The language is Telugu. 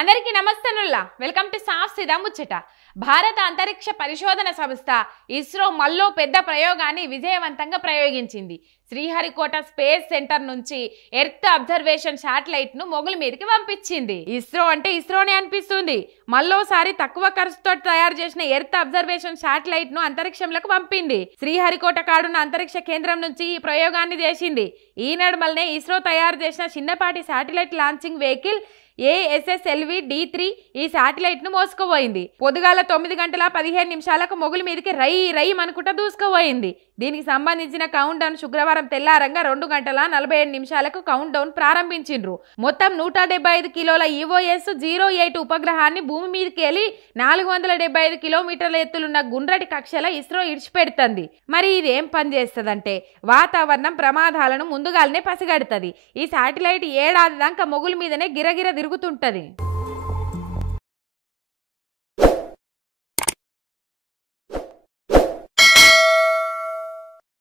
అందరికీ నమస్తేనుల్లా వెల్కమ్ టు సాఫ్ సీదా ముచ్చట. భారత అంతరిక్ష పరిశోధన సంస్థ ఇస్రో మళ్ళీ పెద్ద ప్రయోగాన్ని విజయవంతంగా ప్రయోగించింది. శ్రీహరికోట స్పేస్ సెంటర్ నుంచి ఎర్త్ అబ్జర్వేషన్ శాటిలైట్ ను మొగుల మీదకి పంపించింది. ఇస్రో అంటే ఇస్రోనే అనిపిస్తుంది. మళ్ళోసారి తక్కువ ఖర్చుతో తయారు చేసిన ఎర్త్ అబ్జర్వేషన్ శాటిలైట్ ను అంతరిక్షంలోకి పంపింది. శ్రీహరికోట కాడున్న అంతరిక్ష కేంద్రం నుంచి ఈ ప్రయోగాన్ని చేసింది. ఈ నడుమల్నే ఇస్రో తయారు చేసిన చిన్నపాటి satellite launching vehicle ASSLV D3 ఈ శాటిలైట్ ను మోసుకుపోయింది. పొద్దుగాల 9:15 మొగుల మీదకి రై రై అనుకుంటా దూసుకుపోయింది. దీనికి సంబంధించిన కౌంట్ డౌన్ శుక్రవారం తెల్లారంగా 2:47 కౌంట్ డౌన్ ప్రారంభించిండ్రు. మొత్తం 175 కిలోల EOS 08 ఉపగ్రహాన్ని భూమి మీదకి వెళ్ళి 475 కిలోమీటర్ల ఎత్తులున్న గుండ్రటి కక్షల ఇస్రో ఇడిచిపెడుతుంది. మరి ఇదేం పని చేస్తుందంటే వాతావరణం ప్రమాదాలను ముందుగానే పసిగడుతుంది. ఈ శాటిలైట్ ఏడాది దాకా మొగుల మీదనే గిరగిర తిరుగుతుంటది.